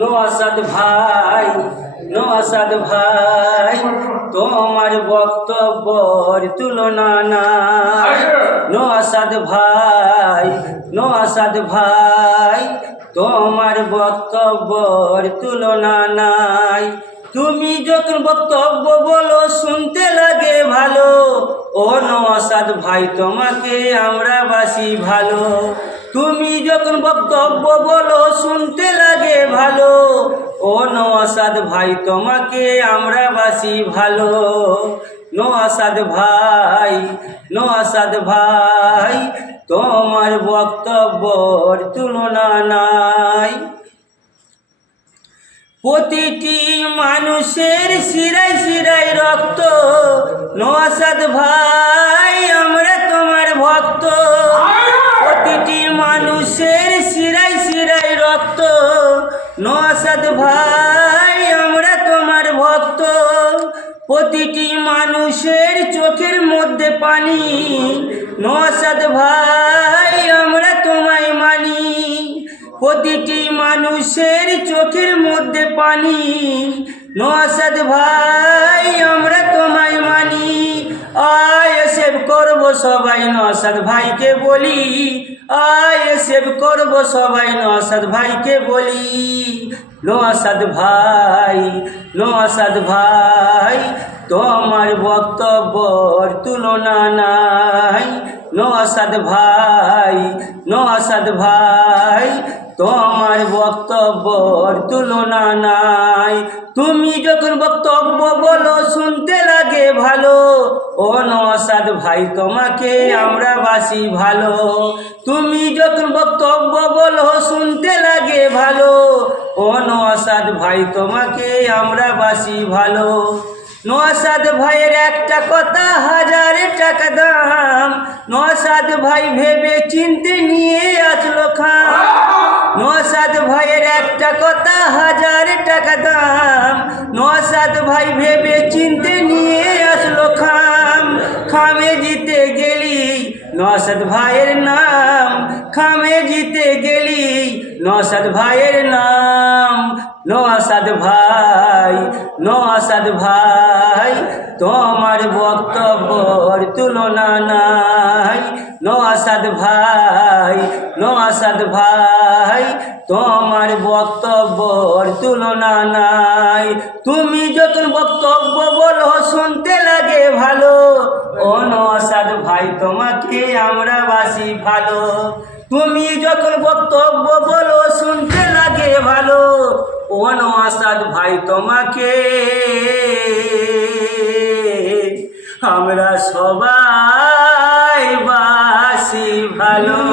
নোয়াসাদ ভাই নোয়াসাদ ভাই তোমার বক্তব্যর তুলনা নাই। নোয়াসাদ ভাই নোয়াসাদ ভাই তোমার বক্তব্যর তুলনা নাই। তুমি যখন বক্তব্য বলো শুনতে লাগে ভালো। ও নওয়াসাদ ভাই তোমাকে আমরা বাসি ভালো। তুমি যখন বক্তব্য বলো শুনতে লাগে নওয়াসাদ ভাই, তোমাকে আমরা বাসি ভালো। নওয়াসাদ ভাই নওয়াসাদ ভাই, তোমার বক্তব্যর তুলনা নাই। প্রতিটি মানুষের শিরায় শিরায় রক্ত। নওয়াসাদ ভাই, আমরা তোমার ভক্ত। প্রতিটি মানুষের শিরায় শিরায় রক্ত। নওয়াসাদ ভাই। প্রতিটি মানুষের চোখের মধ্যে পানি। নওয়াসাদ ভাই, আমরা তোমায় মানি। প্রতিটি মানুষের চোখের মধ্যে পানি। নসাদ ভাই, আমরা তোমায় মানি। আয় সেব করব সবাই নসাদ ভাইকে বলি। আয় সেব করব সবাই নসাদ ভাইকে বলি। নসাদ ভাই নসাদ ভাই, তোমার বক্তব্যর তুলনা নাই। নসাদ ভাই নসাদ ভাই, তোমার বক্তব্যর তুলনা নাই। তুমি যখন বক্তব্য বলো, শুনতে লাগে ভালো। ও নসাদ ভাই, তোমাকে আমরা বাসি ভালো। তুমি যখন বক্তব্য বলো, শুনতে লাগে ভালো। ও নসাদ ভাই, তোমাকে আমরা বাসি ভালো। নসাদ ভাইয়ের একটা কথা, হাজার টাকা দাম। নসাদ ভাই ভেবে চিনতে নিয়ে আসলো খাম। নসাদ ভাইয়ের একটা কথা, হাজার টাকা দাম। নসাদ ভাই ভেবে চিনতে নসাদ ভাইয়ের নাম খামে জিতে গেলি। নসাদ ভাইয়ের নাম নসাদ ভাই নসাদ ভাই, তোমার বক্তব্যর তুলনা নাই। নসাদ ভাই নসাদ ভাই, তোমার বক্তব্যর তুলনা নাই। তুমি যখন বক্তব্য বলো তোমাকে আমরা বাসি ভালো। তুমি যখন বক্তব্য বলো, শুনতে লাগে ভালো। ও আসাদ ভাই তোমাকে। আমরা সবাই বাসি ভালো।